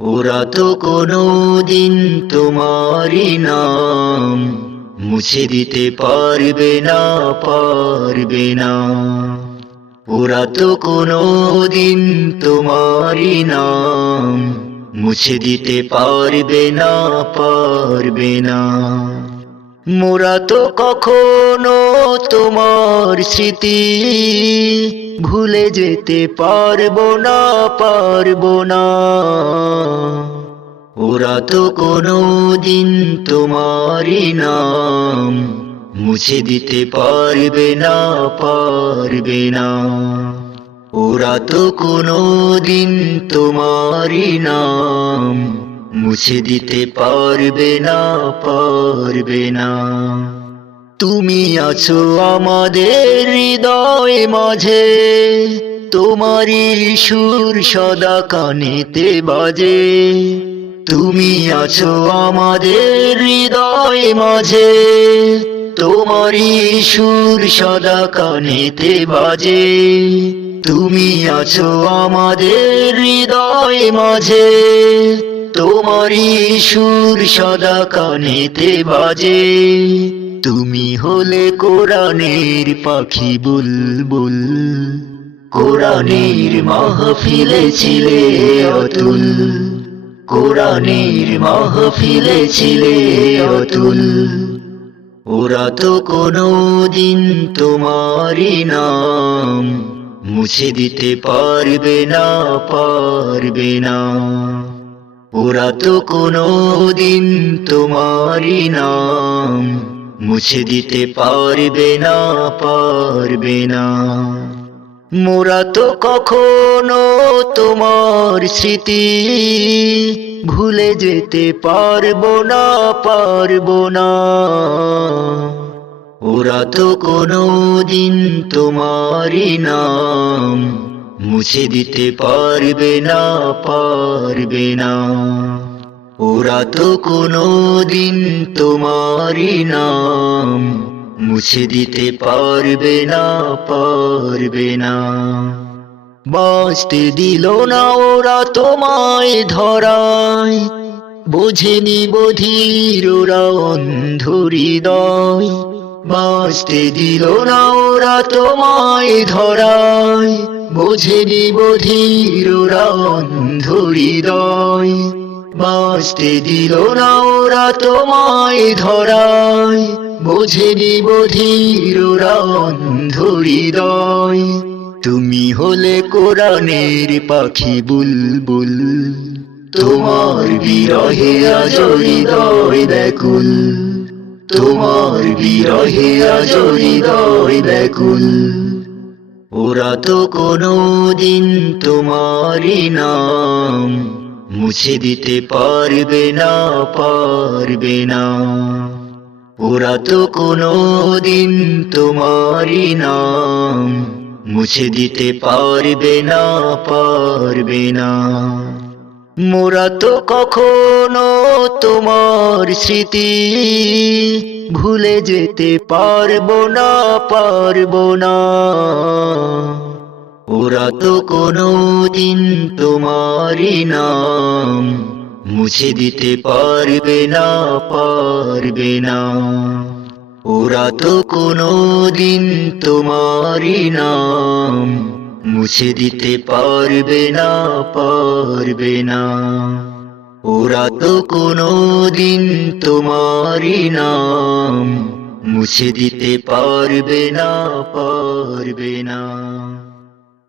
ওরা তো কোনোদিন তোমারই নাম মুছে দিতে পারবে না, পারবে না। ওরা তো কোনোদিন তোমারই নাম মুছে দিতে পারবে না, পারবে না। মোরা তো কখনো তোমার স্মৃতি ভুলে যেতে পারবো না, পারবো না। ওরা তো কোনোদিন তোমারই নাম মুছে দিতে পারবে না, পারবে না। ওরা তো কোনোদিন তোমারই নাম মুছে দিতে পারবে না, পারবে না। তুমি আছো আমাদের হৃদয় মাঝে, তোমারই সুর সদা কানেতে বাজে। তুমি আছো আমাদের হৃদয় মাঝে, তোমারই সুর সদা কানেতে বাজে। তুমি আছো আমাদের হৃদয় মাঝে, তোমারই সুর সদা কানেতে বাজে। তুমি হলে কোরআনের পাখি বুলবুল, কোরআনের মাহফিলে ছিলে অতুল, কোরআনের মাহফিলে ছিলে অতুল। ওরা তো কোনোদিন তোমারই নাম মুছে দিতে পারবে না, পারবে না। ওরা তো কোনোদিন তোমারই নাম মুছে দিতে পারবে না, পারবে না। মোরা তো কখনো তোমার স্মৃতি ভুলে যেতে পারবো না, পারবো না। ওরা তো কোনোদিন তোমারই নাম মুছে দিতে পারবে না, পারবে না। ওরা তো কোনোদিন তোমারই নাম মুছে দিতে পারবে না, পারবে না। বাঁচতে দিল না ওরা তোমায় ধরায়, বোঝেনি বধির ওরা অন্ধ হৃদয়। বাঁচতে দিল না ওরা তোমায় ধরায়, বোঝেনি বধির ওরা অন্ধ হৃদয়। বাঁচতে দিল না ওরা তোমায় ধরায়, বোঝেনি বধির ওরা অন্ধ হৃদয়। তুমি হলে কোরআনের পাখি বুলবুল, তোমার বিরহে আজ হৃদয় ব্যাকুল, তোমার বিরহে আজ হৃদয় ব্যাকুল। ওরা তো কোনোদিন তোমারই নাম মুছে দিতে পারবে না, পারবে না। ওরা তো কোনোদিন তোমারই নাম মুছে দিতে পারবে না, পারবে না। মোরা তো কখনো তোমার স্মৃতি ভুলে যেতে পারবো না, পারবো না। ওরা তো কোনোদিন তোমারই নাম মুছে দিতে পারবে না, পারবে না। ওরা তো কোনোদিন তোমারই নাম মুছে দিতে পারবে না, পারবে না। ওরা তো কোনোদিন তোমারই নাম মুছে দিতে পারবে না, পারবে না।